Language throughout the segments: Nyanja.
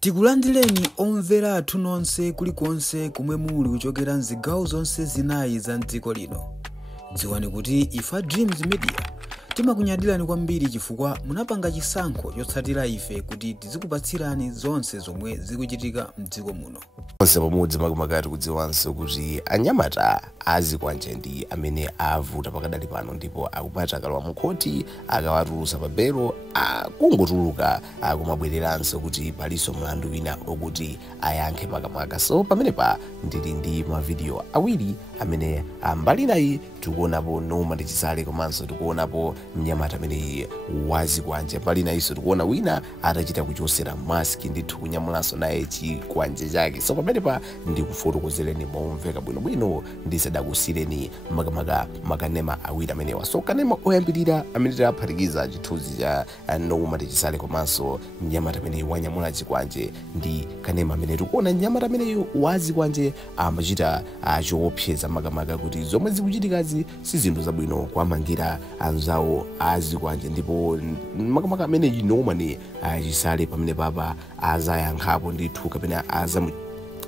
Tikulandireni omvera athu nonse kulikonse kumwe muli kuchokera mzigawo zonse zinayi za mdziko lino. Dziwani kuti ifa Dreams Media timakunyadirani kwambiri chifukwa munapanga chisankho chotsatira ife kuti tizikupatsirani zonse zomwe zikuchitika mdziko muno. Onse pamodzi makumakati kudziwanso kuti anyamata azikwanje ndi amene avuta pakadali pano ndipo akupata akalwa mkhoti akawatulusa pa belo akungotuluka akumabwereranso kuti paliso mlandu wina okuti ayankhe makamaka. So pamenepa ndili ndi mavidiyo awiri amene mbali nayi tikuonapo Noma ndi Chisale komanso tikuonapo mnyamata amene wazikwanje. Mbali nayinso tikuona wina atachita kuchosera mask ndithu kunyamulanso naye chikwanje chake. So pamenepa ndikufotokozereni momveka bwinobwino ndisadakusireni makamaka makanema awiri amenewa. So kanema oyambirira amene tidaphatikiza chithunzi cha Noma ndi Chisale komanso mnyamata amene wanyamula chikwanje ndi kanema amene tikuona mnyamata ameneyo wazikwanje amachita choopseza makamaka kuti zomwe zikuchitikazi si zinthu zabwino kwamangira anzawo azikwanje, ndipo makamaka amene Noma ndi Chisale pamene papa azayankhapo ndithu kapena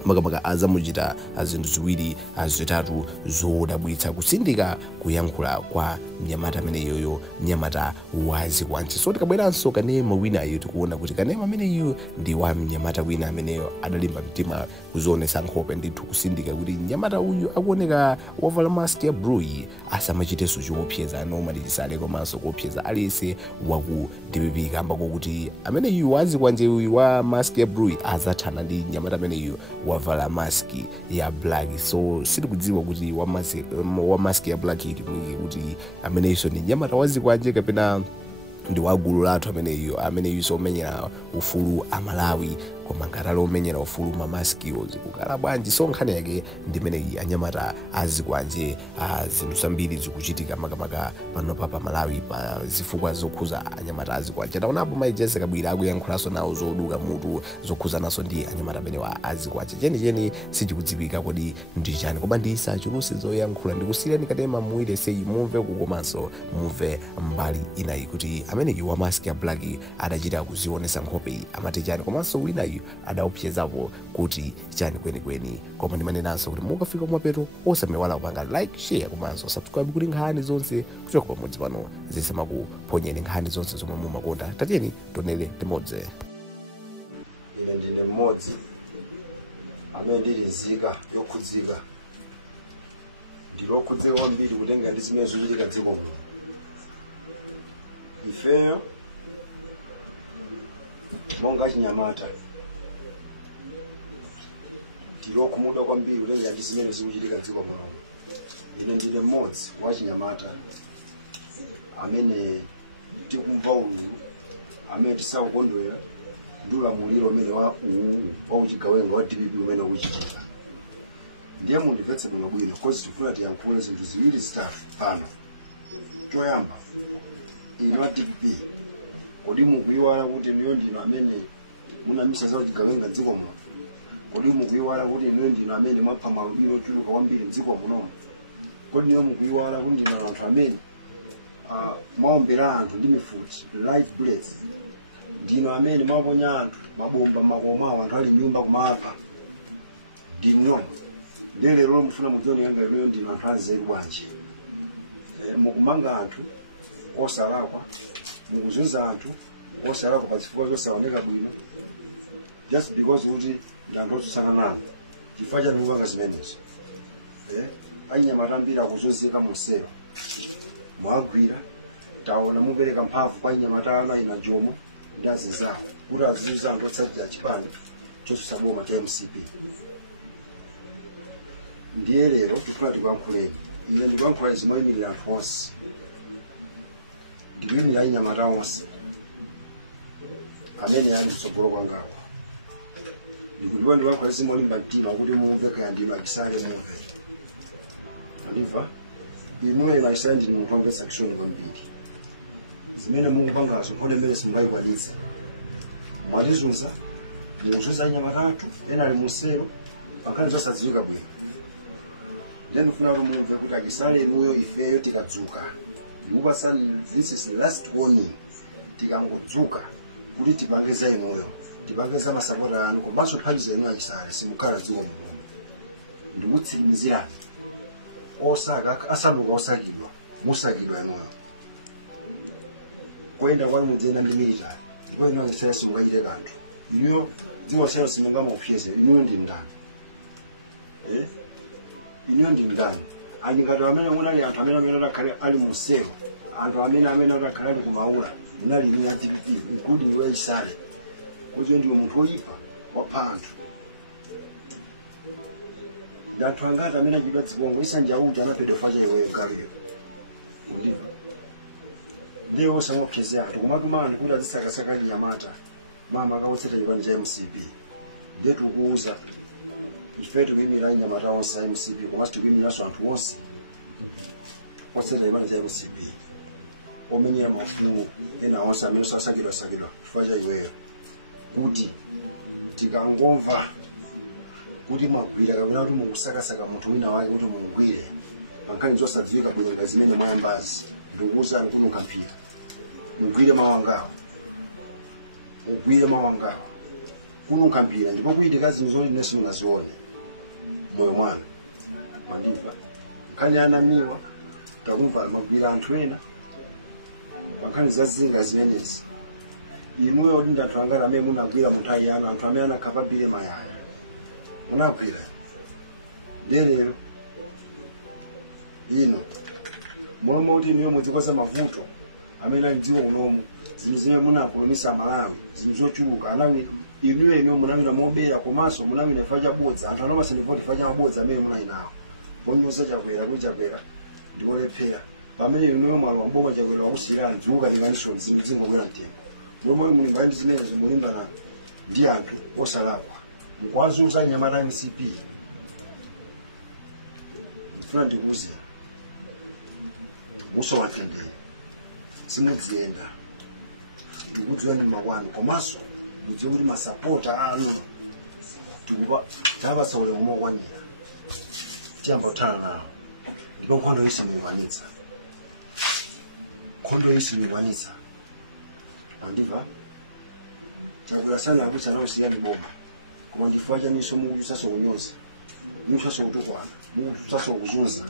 makamaka azamuchita zinthu ziwiri zitatu zodabwitsa kusindika kuyankhula kwa mnyamata ameneyoyo mnyamata wazikwanje. So tikabweranso kanema winayo tikuona kuti kanema ameneyo ndi wa mnyamata wina ameneyo adalimba mtima kuzionesa nkhope ndithu kusindika kuti mnyamata uyu akuoneka wavala mask ya blue asamachiteso choopseza Noma ndi Chisale komanso kuopseza aliyense waku kamba kuti ameneyu wazikwanje uyu wa mask ya blue azathana ndi mnyamata ameneyo wavala mask ya black. So sitikudziwa kuti wa mask ya black kuti ameneyo ni mnyamata wazikwanje kapena ndi wagulu lathu ameneyo so menyera ufulu amalawi koma ngatalo menyera ufulu mamaskiwo zikukala bwanji. So nkhani yake ndimeneyi anyamata azikwanje zinthu zambiri zikuchitika makamaka pano pa Malawi pa zifukwa zokhuza anyamata azikwanje. Taonapo maijese kabwira akuyankhulaso nawo zoduka mutu zokhuza naso ndi anyamata amenewa azikwanje. Chenicheni sichikudziwika kodi ndi chani koma ndisachuluse zoyankhula ndikusiyirani kanema muwire seyi mumve kukomanso mumve mbali inayi kuti ameneyi wa mask ya black adachita kuzionesa nkhope amati chani komanso winayi adaopsezapo kuti chani kwenikweni. Koma ndimanenanso kuti mukafika kumapeto osamewala kupanga like, share komanso subscribe kuti nkhani zonse kuchoka pamodzi pano zisamakuponyeni nkhani zonse zomwe mumakonda. Tatiyeni tonele limodzi. Ine ndine mmodzi amene ndili nzika yokhudzika ndilokhudzika kwambiri kutenga ndi zimene zochitika dziko muno. Ifeyo monga chinyamata tilokhumudwa kwambiri kutenga ndi zimene zikuchitika dziko muno. Ine ndine mmodzi wa chinyamata amene tikumva ululu amene tisakukondwera ndi ulamuliro umene wa uchigawenga wa DPP umene ukuchitika. Ndiye mundimvetse muno bwino kozi tifuna tiyankhule zinthu ziwiri zitatu pano. Choyamba, ine wa DPP kodi mukuyiwala kuti niyo ndino amene munamisa za uchigawenga dziko muno? Kodi mukuyiwala kuti niyo ndino amene mwapha maliro ochuluka kwambiri mdziko muno? Kodi niyo mukuyiwala kuti ndino anthu amene mwaombera anthu ndi mifuti light bullets? Ndino amene mwaponya anthu mabomba makomawo anthu ali nyumba kumapha? Ndino ndiye lero mufuna mudzione yanga lero ndino anthu anzeru bwanji. Mukumanga anthu osalakwa, mukuzunza anthu osalakwa pa chifukwa chosaoneka bwino just because kuti ndanthu otsutsa nawo chifukwa cha mipanga zimenezo. Anyamata ambiri akuzunzika musero mwagwira taona mupereka mphamvu kwa anyamata ana ina jomo ndi azinzawo kuti azizuza anthu otsatira chipani chotsutsa boma cha MCP. Ndiye lero tifuna tikuyankhuleni. Ine ndikuyankhula zimoyimirira anthu onse, ndikuyimirira anyamata onse amene ali kutsogolo kwangawo. Ndikuliwa ndiwakhula zimolimba mtima kuti mumve kaya ndino Chisale mumve. Aliva imwe ina Chisale ndi munthu wamvetsa chisoni kwambiri. Zimene mukupangazo nkone mmene simungayikwanitsa. Mwatizunza mukuzunza anyamata athu ena ali musero pakhale zosadziwika bwino. Then ufuna mumve kuti Chisale inuyo ifeyo tikadzuka. Ndikupasani this is last warning. Tikangodzuka kuti tipange za inuyo tibangeza masapota anu komanso phatize inu achisale simukhala dziko muno ndikutsimizira osaka asanuka osakidwa musakidwa inuyo kwenda kwa mudzena ndi military ndipo inu anisaya simungachite kanthu inuyo dziko sayo simungamufyeze inuyo ndi ndani inuyo ndi ndani anyingati amene munali anthu amene adakhale ali musero anthu amene adakhale ali kumaula munali inu ya TPP kuti iwe achisale kuti ndiwe munthu oyipa wapha anthu ndanthu angati amene achidwa dzibongo isanja uti anapedofa cha iweyo kaliyo uliva ndiye osamopyeze anthu kumatumani kuti azisakasaka Nyamata mama akawotseta chipani cha MCP ndiye tikuuza ife tukuyimira Nyamata onse MCP komanso tukuyimiranso anthu onse otseta chipani cha MCP omenyera mafumu ena onse amene osasakidwa chifukwa cha iweyo kuti tikangomva kuti mwagwira kapena kuti mukusakasaka munthu wina wake kuti mugwire pankhani zosadziwika bwino zimene mwayambazi ndikukuwuzani kuti mukampira mugwire mawangawo kuno ukampira ndipo kuitika zinthu zoti ine simunazione moyo mwanu mandiva nkhani anamiwa takumva magwira anthu ena pankhani zazinga zimenezi inuyo kuti ndathu angati amene munagwira mutayi anu anthu amene anakhavabire mayaya munagwira nderero ino momwe kuti inuyo mudzikoza mavuto amene ali dziko kunomu zinthu zimene munapulumisa Malawi zinthu zochuluka anawi inuyo munawina mobera komanso munawina chifukwa chabodza anthu anamasendefoti chifukwa cha mabodza amene munali nawo ponyosa chakwera kuchakwera ndikolephera pamene inuyo mwalo mboka chakwera wakusiyira dzuka limanisho zinthu zingobwera mtengo momwe mulimba ndi zimene zimulimbana ndi anthu osalakwa mukwazuza Nyamata MCP funa ndikuze usowatendera simudziyenda ndikudziwa ndi makwanu komanso ndidziwe kuti masapota anu tikupa tapasaule momokwanira tiyamba kutana nawo ndipo nkhondo isimikwanitsa mandiva chakula sana akuti anaosiyani boma koma ndifua chaniso mukuchusaso kunyoza mukuchusaso kutukwana mukuchusaso kuzunza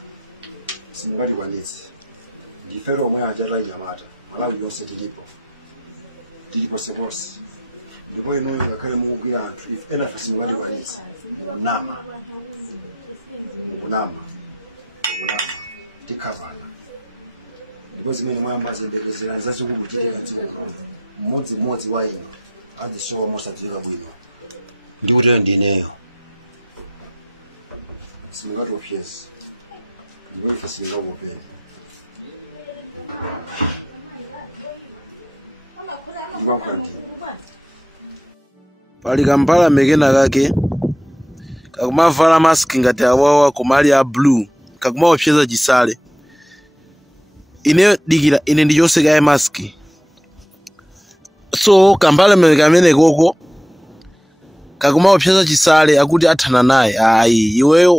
simungatikwanitse ndifero omwe ajala Nyamata Malawi yonse tilipo seposi ndipo inuyo ngakhale mukugwira anthu if ena simungatikwanitse mukunama tikhavana ndipo zimene mwayamba zembekezera zazikukuchitika dziko mmodzi wa inu azisowa mosadziwika bwino ndikutero ndineyo simungatiopyeze ndipo ife simungakupeni pali kampala mekena kake kakumavala mask ngati awawa komali a blue kakumaopseza chisale ine dikira ine ndichoseka ya mask so kampala mekena kamene koko kakumaopseza chisale akuti athana naye ayi iweyo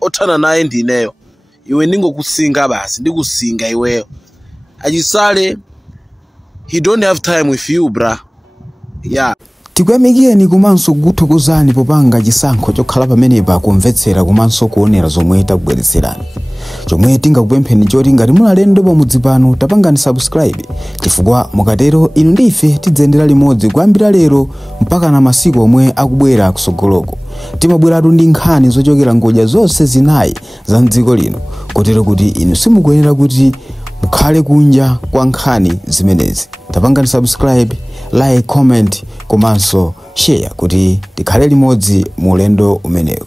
othana naye ndineyo iwe ndingokusinga basi ndikusinga iweyo achisale he don't have time with you bra yeah tikuyamikeni komanso kukuthokozani popanga chisankho chokhala pamenepa kumvetsera komanso kuonera zomwe takubweretserani chomwe tingakupempheni choti ngati mulalendo pamudzi pano tapangani subscribe chifukwa mukatero inu ndife tidzendera limodzi kuyambira lero mpaka na masiku omwe akubwera kusogoloko timabweratu ndi nkhani zochokera ngodya zonse zinayi za mdziko lino kotero kuti inu simukuyenera kuti mukhale kunja kwa nkhani zimenezi tapangani subscribe like comment komanso share kuti tikhale limodzi mu ulendo umenewu